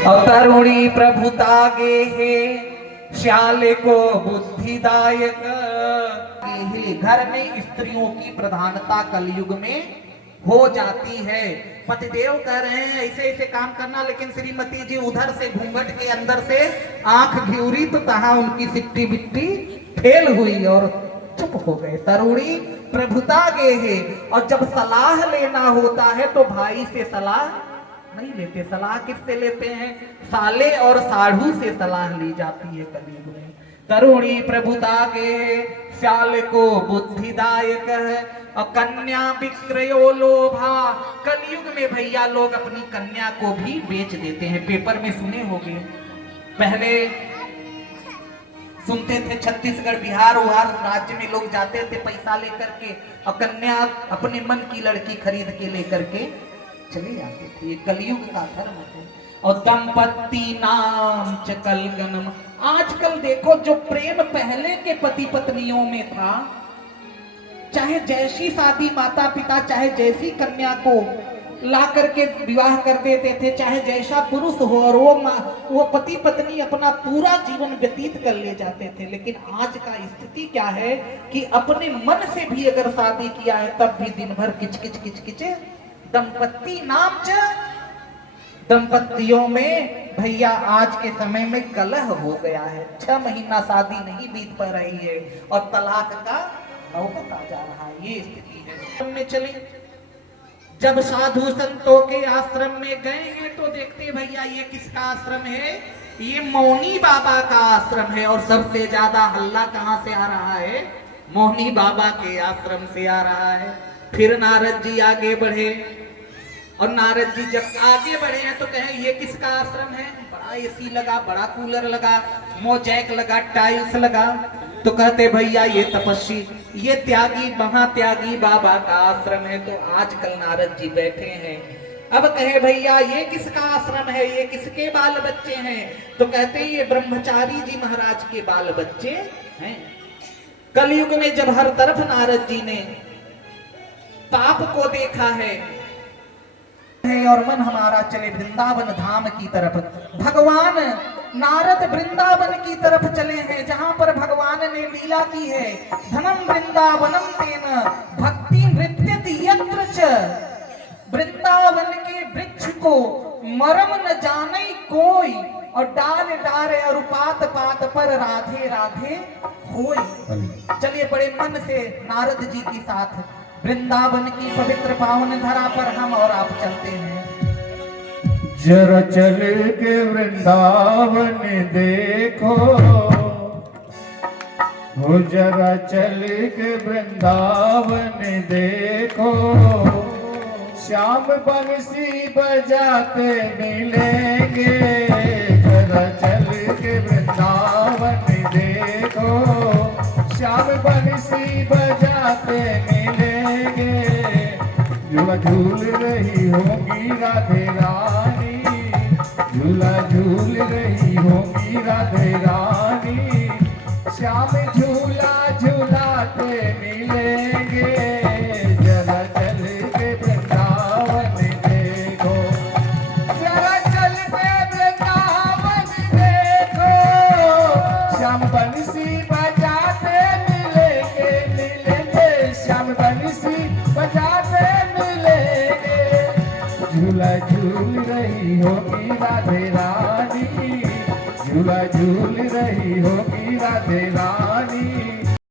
और तरुणी प्रभुता गे हे श्याले को बुद्धिदायक। घर में स्त्रियों की प्रधानता कलयुग में हो जाती है। पतिदेव कह रहे हैं ऐसे ऐसे काम करना, लेकिन श्रीमती जी उधर से घूंघट के अंदर से आंख घिउरी तो तहां उनकी सिट्टी बिट्टी फेल हुई और चुप हो गए। तरुणी प्रभुता गे है। और जब सलाह लेना होता है तो भाई से सलाह नहीं लेते। सलाह किससे लेते हैं? साले और साढ़ू से सलाह ली जाती है कलयुग में। तरुणी प्रभुता गे श्याल को बुद्धिदायक है। और कन्या विक्रयो लोभा। कलयुग में भैया लोग अपनी कन्या को भी बेच देते हैं। पेपर में सुने होंगे, पहले सुनते थे छत्तीसगढ़ बिहार उहार राज्य में लोग जाते थे पैसा लेकर के और कन्या अपने मन की लड़की खरीद के लेकर के चले जाते थे। ये कलयुग का धर्म है। और दंपत्ति नाम च कलगनम। आजकल देखो जो प्रेम पहले के पति पत्नियों में था, चाहे जैसी शादी माता पिता चाहे जैसी कन्या को ला करके विवाह कर देते थे, चाहे जैसा पुरुष हो, और वो पति पत्नी अपना पूरा जीवन व्यतीत कर ले जाते थे। लेकिन आज का स्थिति क्या है कि अपने मन से भी अगर शादी किया है तब भी दिन भर किचकिच किचकिच। दंपत्ति नाम च। दंपत्तियों में भैया आज के समय में कलह हो गया है। 6 महीना शादी नहीं बीत पा रही है और तलाक का नौबत आ जा रहा है। ये स्थिति है। में चले, जब साधु संतों के आश्रम में गए हैं तो देखते भैया ये किसका आश्रम है? ये मौनी बाबा का आश्रम है। और सबसे ज्यादा हल्ला कहाँ से आ रहा है? मौनी बाबा के आश्रम से आ रहा है। फिर नारद जी आगे बढ़े और नारद जी जब आगे बढ़े हैं तो कहें ये किसका आश्रम है? बड़ा एसी लगा, बड़ा कूलर लगा, मोजैक लगा, टाइल्स लगा। तो कहते भैया ये तपस्वी, ये त्यागी महात्यागी बाबा का आश्रम है। तो आजकल नारद जी बैठे हैं। अब कहे भैया ये किसका आश्रम है? ये किसके बाल बच्चे हैं? तो कहते ये ब्रह्मचारी जी महाराज के बाल बच्चे हैं। कलयुग में जब हर तरफ नारद जी ने पाप को देखा है और मन हमारा चले वृंदावन धाम की तरफ। भगवान नारद वृंदावन की तरफ चले हैं जहां पर भगवान ने लीला की है। धनम वृंदावनम तेन भक्ति नृत्यति यत्र च। वृंदावन के वृक्ष को मरम न जाने कोई, और डाल डाल और पात पात पर राधे राधे होई। चलिए बड़े मन से नारद जी के साथ वृंदावन की पवित्र पावन धरा पर हम और आप चलते हैं। जरा चल के वृंदावन देखो, हो जरा चल के वृंदावन देखो। श्याम बंसी बजाते मिलेंगे। जरा चल के वृंदावन देखो, श्याम बंसी बजाते मिलेंगे। झूला झूल रही होगी राधे रानी, झूला झूल रही होगी राधे रानी। श्याम झूला झूलाते मिलेंगे। जरा चल के वृंदावन देखो, जरा चल के वृंदावन देखो। श्याम बंसी बजाते मिलेंगे, मिलेंगे। श्याम बंसी बजाते मिलेंगे। झूला झूल रही होगी राधे रानी, झूला झूल रही होगी राधे रानी।